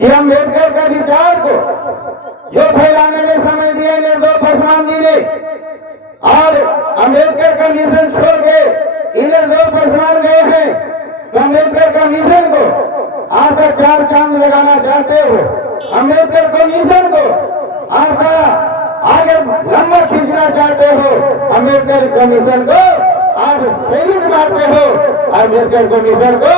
कि अम्बेडकर का विचार को जो फैलाने में समय दिया निर्दोष पासवान जी ने, और अम्बेडकर का मिशन छोड़ के निर्दोष पासवान गए हैं, तो अम्बेडकर का मिशन को आपका चार चांद लगाना चाहते हो, अम्बेडकर को मिशन को आपका आगे लंबा खींचना चाहते हो, अम्बेडकर कमीशन को आप सैल्यूट मारते हो, अम्बेडकर कमीशन को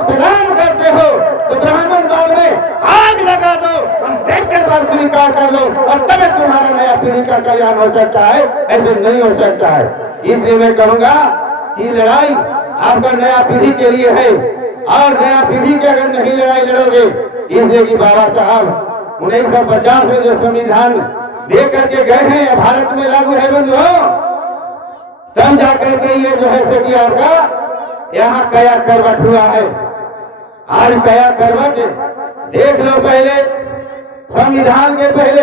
सलाम करते हो, तो ब्राह्मणवाद में आग लगा दो, अम्बेडकर बात स्वीकार कर लो, और तभी तुम्हारा नया पीढ़ी का कल्याण हो सकता है, ऐसे नहीं हो सकता है। इसलिए मैं कहूंगा कि लड़ाई आपका नया पीढ़ी के लिए है, और नया पीढ़ी की अगर नहीं लड़ाई लड़ोगे, इसलिए कि बाबा साहब 1950 में जो संविधान दे करके गए हैं, भारत में लागू है बंधुओं, तब जाकर के ये जो है सभी आपका यहाँ कया करवट हुआ है। आज कया करवट देख लो, पहले संविधान के पहले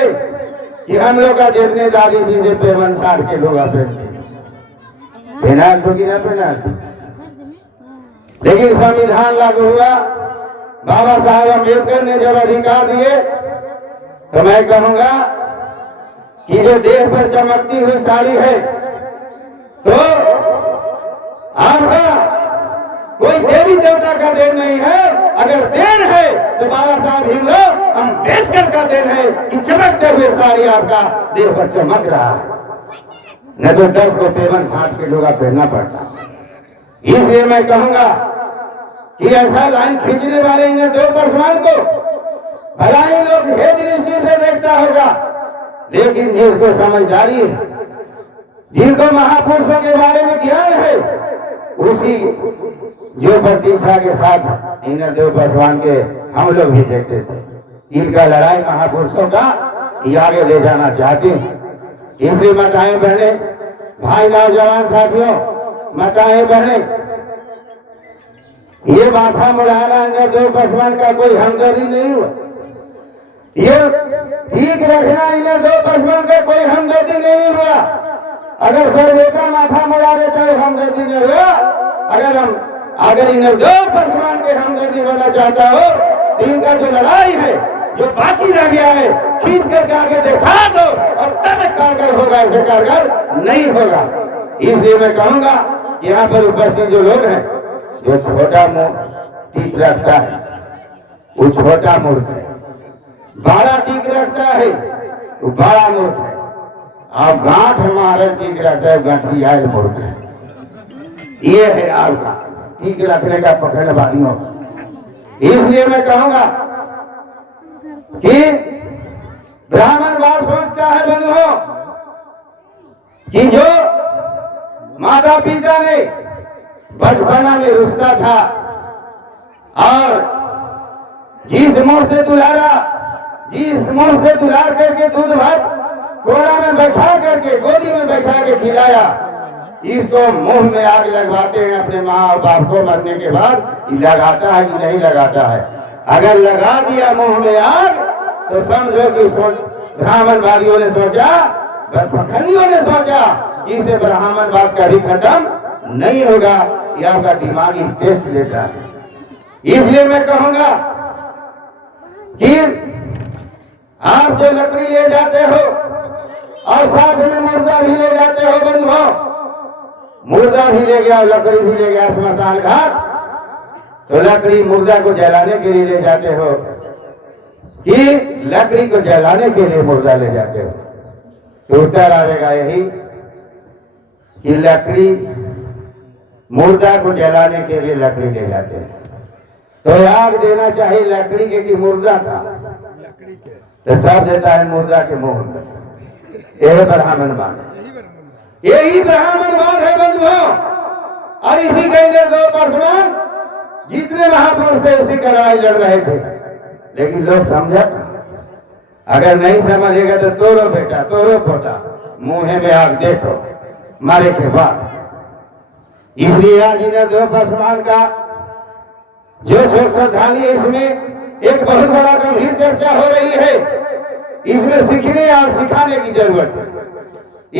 कि हम लोग का जितने दादी जी से 55 के लोग लेकिन संविधान लागू हुआ, बाबा साहब अम्बेडकर ने जब अधिकार दिए, तो मैं कहूंगा कि जो देह पर चमकती हुई साड़ी है, तो आपका कोई देवी देवता का देन नहीं है, अगर देन है तो बाबा साहब भीमराव अम्बेडकर का देन है कि चमकते हुए साड़ी आपका देह पर चमक रहा है, न तो 10 को 55 के लोग पहनना पड़ता। इसलिए मैं कहूंगा कि ऐसा लाइन खींचने वाले इन्हें दो पासवान को भला ही लोग हे दृष्टि से देखता होगा, लेकिन जिसको समझदारी है, जिनको महापुरुषों के बारे में ज्ञान है, उसी जो प्रतिष्ठा के साथ इन देव पासवान के हम लोग भी देखते थे। इनका लड़ाई महापुरुषों का ये आगे ले जाना चाहते हैं। इसलिए माताएं बहने, भाई नौजवान साथियों, माताएं बहने, ये माथा मुड़ाना इन देव पासवान का कोई हमदर्दी नहीं हुआ, ये ठीक रखना इन देव पासवान का कोई हमदर्दी नहीं हुआ। अगर सर्वेका माथा मुड़ा देता है हमदर्दी नहीं हुआ। अगर इन निर्दोष पासवान के हमदर्दी होना चाहता हो, तो इनका जो लड़ाई है, जो बाकी रह गया है, खींच करके आगे दिखा दो, और तब कारगर होगा, ऐसे कारगर नहीं होगा। इसलिए मैं कहूंगा, यहाँ पर उपस्थित जो लोग हैं, जो छोटा मुंह टीक रखता है वो छोटा मूर्ख है, बड़ा टीक रखता है वो बड़ा मूर्ख है, और गांठ हमारा टीक रखता है गठिया मूर्ख है। ये है आपका टीक रखने का पकड़ वालियों का। इसलिए मैं कहूंगा कि ब्राह्मणवाद सोचता है बंधुओं कि जो माता पिता ने बचपना में रुसता था, और जिस मुंह से दुलारा, जिस मुंह से दुलार करके दूध भात कोड़ा में बैठा करके, गोदी में बैठा के खिलाया, इसको मुंह में आग लगवाते हैं अपने माँ और बाप को मरने के बाद। लगाता है कि नहीं लगाता है? अगर लगा दिया मुंह में आग, तो समझो कि ब्राह्मणवादियों ने सोचा, पखंडियों ने सोचा कि इसे ब्राह्मणवाद कभी खत्म नहीं होगा। यह आपका दिमागी टेस्ट लेता है। इसलिए मैं कहूंगा कि आप जो लकड़ी ले जाते हो और साथ में मुर्दा भी ले जाते हो बंधुओं, मुर्दा भी ले गया, लकड़ी भी ले गया स्मशान घाट, तो लकड़ी मुर्दा को जलाने के लिए ले जाते हो कि लकड़ी को जलाने के लिए मुर्दा ले जाते हो? तो उत्तर आएगा यही कि लकड़ी, मुर्दा को जलाने के लिए लकड़ी ले जाते हैं। तो आग देना चाहिए लकड़ी के कि मुर्दा का? तो सब देता है मुर्दा के मुंह में। यही ब्राह्मणवाद है, यही ब्राह्मणवाद है बंधुओं। और इसी के अंदर दो पासवान जितने महापुरुष थे उसी का लड़ाई लड़ रहे थे, लेकिन लोग समझा। अगर नहीं समझेगा तो तोड़ो बेटा, तोड़ो पोता, मुंह में आग देखो मारे के बाद। इसलिए आज इन दो पासवान का जो शोक श्रद्धांजलि, इसमें एक बहुत बड़ा गंभीर चर्चा हो रही है। इसमें सीखने और सिखाने की जरूरत है।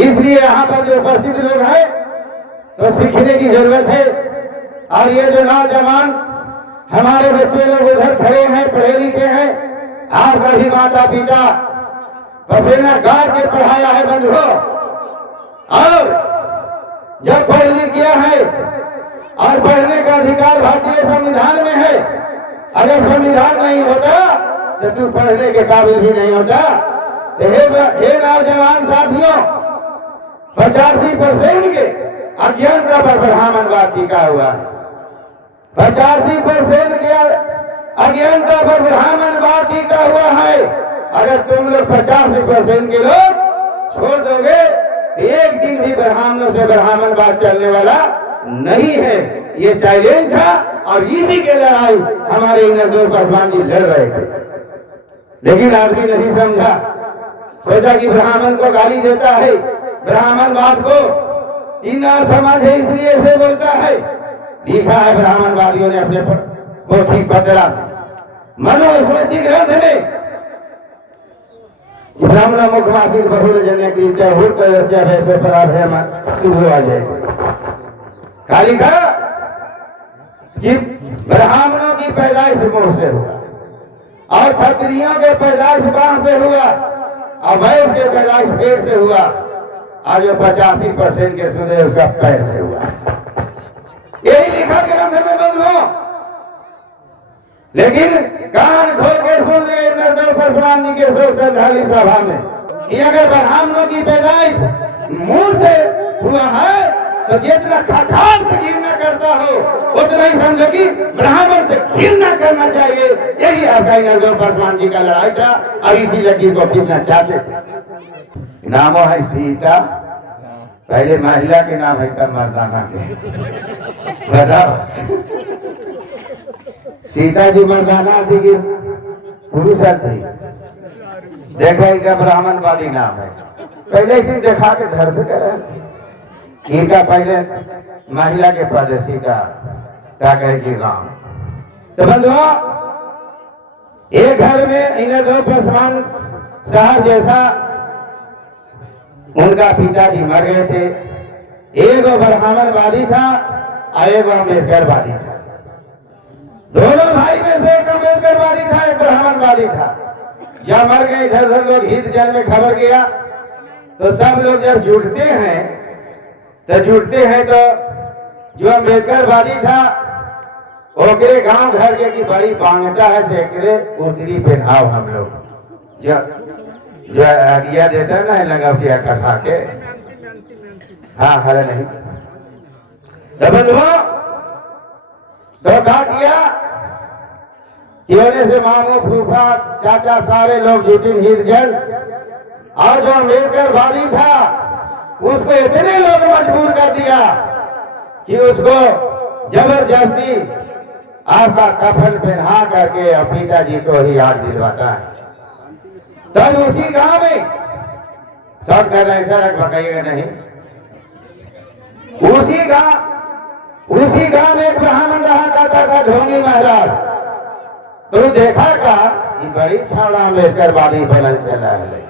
इसलिए यहाँ पर जो उपस्थित लोग हैं, तो सीखने की जरूरत है। और ये जो नौजवान हमारे बच्चे लोग उधर खड़े हैं, पढ़े लिखे हैं, आपका भी माता पिता पसीना गाड़ के पढ़ाया है बंधुओं, और जब पढ़ लिख गया है और पढ़ने का अधिकार भारतीय संविधान में है, अगर संविधान नहीं होता तो तू पढ़ने के काबिल भी नहीं होता। हे नौजवान साथियों, 85% के अज्ञानता पर ब्राह्मणवाद टिका हुआ है। 85% के अज्ञानता पर ब्राह्मणवाद टिका हुआ है। अगर तुम लोग 85% के लोग छोड़ दोगे, एक दिन भी ब्राह्मणों से ब्राह्मणवाद चलने वाला नहीं है। ये चैलेंज था और इसी के लड़ाई हमारे इंद्रदेव पासवान जी लड़ रहे थे, लेकिन आदमी नहीं समझा। सोचा कि ब्राह्मण को गाली देता है, ब्राह्मणवाद को इना समाज है इसलिए से बोलता है। लिखा है ब्राह्मणवादियों ने अपने पोथी पत्रा मनुस्मृति ग्रंथ में, ब्राह्मण मुखमासी बहुल जन की होत वैसे पदार्थ शुरू आ जाएगा। क्या लिखा कि ब्राह्मणों की पैदाइश मोर से हुआ और क्षत्रियों के पैदाइश बांस से हुआ और वैश्य के पैदाइश पेड़ से हुआ, और जो 85% के सुने उसका पैर से हुआ। यही लिखा ग्रंथ में बंधुओं, लेकिन कान खोल के सुन लिए इंद्रदेव पासवान जी के शोक श्रद्धालु सभा में कि अगर ब्राह्मणों की पैदाइश मुंह से हुआ है तो जितना खाखार से घृणा करता हो उतना ही समझो कि ब्राह्मण से घृणा करना चाहिए। यही आपका इंद्रदेव पासवान जी का लड़ाई था और इसी लकीर को खींचना चाहते थे। नामों है सीता, पहले महिला के नाम है कब मर्दाना के, बताओ। सीता जी मर्दाना थी कि पुरुष थी? देखा इनका ब्राह्मणवादी नाम है, पहले इसे देखा के धर्म कर इनका पहले महिला के पद सीता क्या कहे कि राम। तो बंधुओं, एक घर में इंद्रदेव पासवान साहब जैसा उनका पिताजी मर गए थे। एक ब्राह्मणवादी था और एक अम्बेडकरवादी था। दोनों भाई में से एक अम्बेडकरवादी था, एक ब्राह्मणवादी था। जब मर गए इधर उधर लोग हित जन में खबर गया तो सब लोग जब जुटते हैं तो जो अम्बेडकरवादी था ओकरे गांव घर के की बड़ी मान्यता है से एकरे उतरी पहनाओ हम लोग जो आज्ञा देता है ना लंगोटिया कसा के। हाँ हरे नहीं तो कहा किया कि होने से मामू फूफा चाचा सारे लोग जुटे हित जन, और जो अम्बेडकरवादी था उसको इतने लोग मजबूर कर दिया कि उसको जबरदस्ती आपका कफन पहना करके और पिताजी को ही याद दिलवाता है। तब उसी गांव में शॉर्ट कर रहे सर बताइएगा नहीं, उसी गांव में एक ब्राह्मण रहा करता था ढोंगी महाराज। तो देखा का कि बड़ी छावड़ा अम्बेडकरवादी बनल चला है।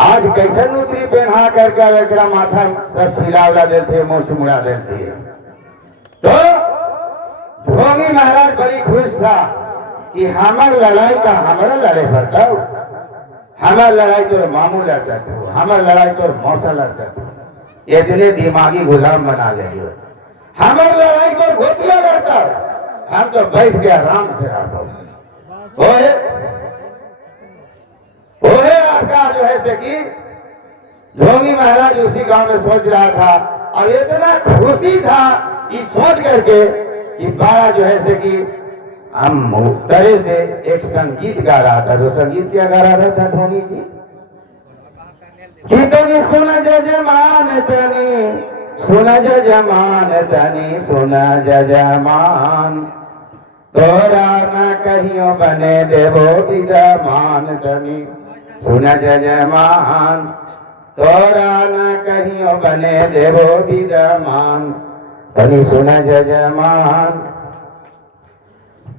आज कैसे नौकरी पहना करके माथा सब फिला देते, मुंह मुड़ा देते है। तो ढोंगी महाराज बड़ी खुश था कि हमार लड़ाई का हमारा लड़ाई पड़ता हो, हमार लड़ाई तो मामू लड़ता हो, हमार लड़ाई तो मौसा लड़ता हो। इतने दिमागी गुलाम बना ले, हमार लड़ाई तो घोटिया लड़ता हो, हम तो बैठ के आराम से ओहे आपका जो है से कि ढोंगी महाराज उसी गांव में सोच रहा था और इतना खुशी था कि सोच करके कि बड़ा जो है से कि हम तरह से एक संगीत गा रहा था। जो संगीत क्या गा रहा था ढोंगी जी कि तनी सुना जजमान तनी सुना जजमान तनी सुना जजमान तोरा न कहियो बने देवो विद्यमान तनी सुना जजमान तोरा न कहियो बने देवो विद्यमान तनी सुना जजमान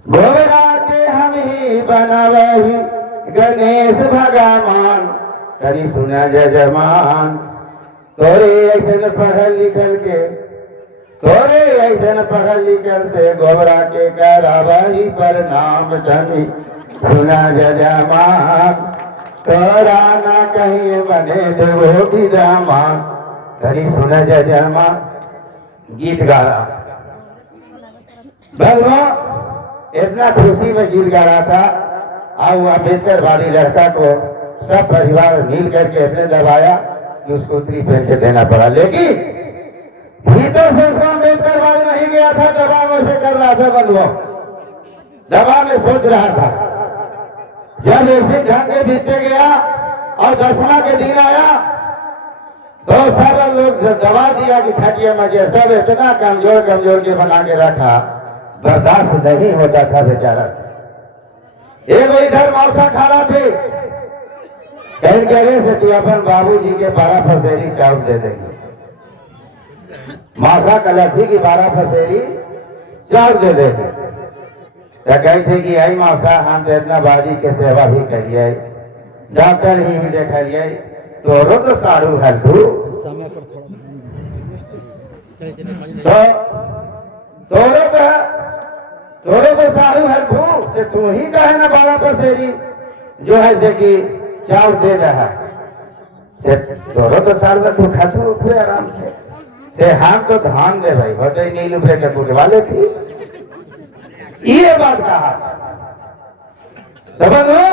गोबरा के हम ही बनवही गणेश भगवान तनी सुना जजमान तोरे ऐसे पढ़ल लिखल के तोरे ऐसे पढ़ल लिखल से गोबरा के करावही प्रणाम तनी सुना जजमान तोरा ना कहीं बने देवो की जमान। तरी सुना जजमान गीत गा रहा भगवान, इतना खुशी में गीत गा रहा था। और वो अम्बेडकर वाली लड़का को सब परिवार मिल करके अपने दबाया कि उसको उत्तरी पहन के देना पड़ा। लेकिन भीतर से उसको अम्बेडकर वाली नहीं गया था, दबाव से कर रहा था बंधुओं, दबाव में सोच रहा था। जब ऐसे ढंग के बीतते गया और 10वां के दिन आया तो सारा लोग दबा दिया कि खटिया मजे सब इतना कमजोर कमजोर के बना के रखा, बर्दाश्त नहीं होता था बेचारा। एक इधर मौसा खा थे, कहीं कहे से तू अपन बाबूजी के 12 फसेरी चावल दे देंगे। मौसा कलर थी कि 12 फसेरी चावल दे देंगे। तो कही थे कि आई मौसा हम तो इतना बाजी के सेवा भी करिए, डॉक्टर ही भी देखिए, तोरो तो सारू है तू, तो तोरो तो सारू है तू, से तू ही कहे ना 12 फसेरी जो है से कि चावल दे रहा से तोरो तो सारू है, तू खातू पूरे आराम से हम तो धान दे भाई होते नील उपरे के कुट वाले थी। ये बात कहा तो बंधु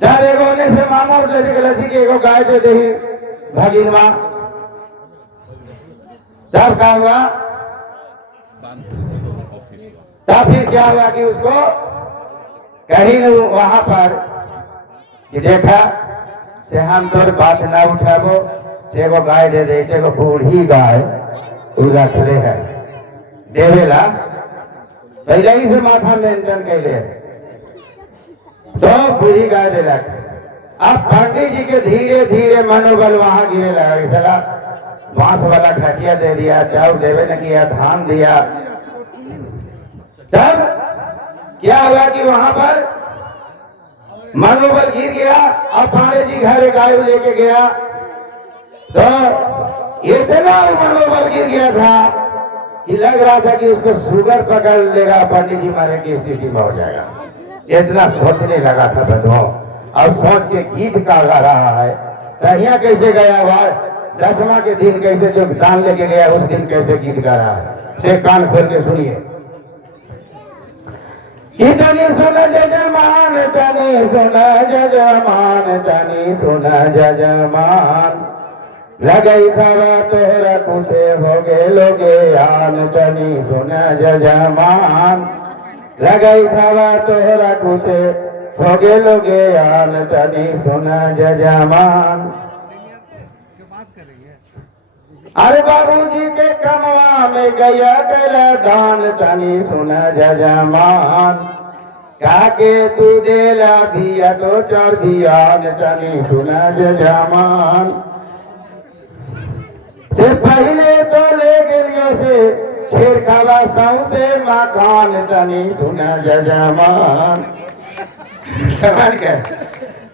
जब एगो ने से मामा उठे से गलसी के एगो गाय दे दे भगिनवा, तब क्या हुआ, तब फिर क्या हुआ कि उसको कहीं वहां पर कि देखा से हम तो बात ना उठाबो, से एगो गाय दे दे, एगो बूढ़ी गाय रखले है देवेला, पहले ही से माथा मेंटेन कैले तो बूढ़ी गाय दे रख। अब पंडित जी के धीरे धीरे मनोबल वहां गिरे लगा, चला बांस वाला खटिया दे दिया, चावल देवे न किया, धान दिया। तब क्या हुआ कि वहां पर मनोबल गिर गया। अब पांडे जी घर गाय लेके गया तो इतना मनोबल गिर गया था कि लग रहा था कि उसको शुगर पकड़ लेगा, पंडित जी मारे की स्थिति में हो जाएगा। इतना सोचने लगा था बंधुओं, और सोच के गीत का गा रहा है। तहिया कैसे गया हुआ 10वां के दिन, कैसे जो दान लेके गया उस दिन कैसे गीत गा रहा है, से कान खोल के सुनिए। तनी सुन जजमान, तनी सुन जजमान, तनी सुन जजमान, लगई थवा तोहरा कुछे हो गेलोगे आन। तनी सुन जजमान, लगई थवा तोहरा कुछे हो गेलोगे आन। तनी सुन जजमान। अरे बाबूजी के कमवा में गया कैला दान। तनी सुन जजमान, काके तू देला भिया तो चार भियान। तनी सुन जजमान, से पहले तो ले गेलियो से फिर खावा सौसे मकान। तनी सुन जजमान, समझ गए,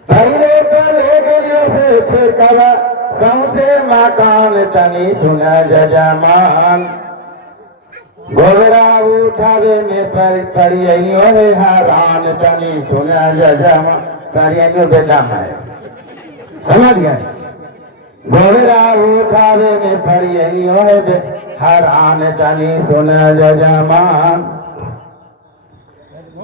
पहले तो ले गेलियो से फिर खावा सौसे मकान। तनी सुन जजमान, गोबरा उठावे में परियो है हरान। तनी सुन जजमान, परियो बेदम है, समझ गए, गोबरा उठावे में परियो है हरान। तनी सुन जजमान,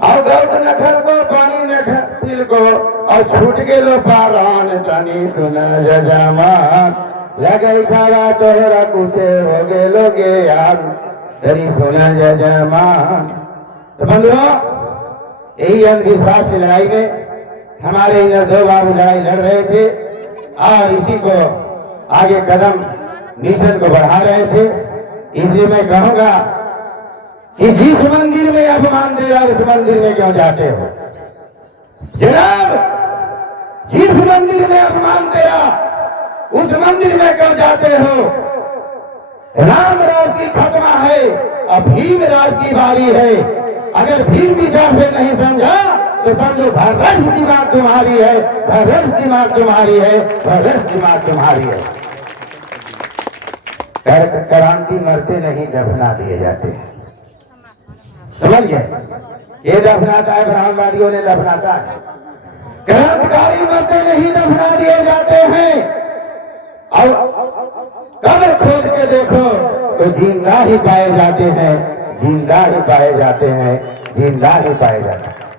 और गौत नखर को पानी नखर पिल को और छूट गेलो पारान। तनी सुन जजमान, लगई खावा तोहरा कुछे हो गेलो ज्ञान। तनी सुन जजमान। तो बंधुओं, यही अंधविश्वास की लड़ाई में हमारे इधर 2 बाबू लड़ाई लड़ रहे थे और इसी को आगे कदम मिशन को बढ़ा रहे थे। इसलिए मैं कहूंगा कि जिस मंदिर में अपमान दे रहा उस मंदिर में क्यों जाते हो जनाब, जिस मंदिर में अपमान दे रहा उस मंदिर में क्यों जाते हो। राम राज की खत्मा है, अब भीम राज की बारी है। अगर भीम विचार से नहीं समझा तो समझो भरस दिमाग तुम्हारी है, भरस दिमाग तुम्हारी है, भरस दिमाग तुम्हारी है। क्रांति मरते नहीं दफना दिए जाते हैं, समझ गए। ये दफनाता है, ब्राह्मणवादियों ने दफनाता है। क्रांतिकारी मरते नहीं, दफना दिए जाते हैं। और कब्र खोद के देखो तो जिंदा ही पाए जाते हैं, जिंदा ही पाए जाते हैं, जिंदा ही पाए जाते हैं।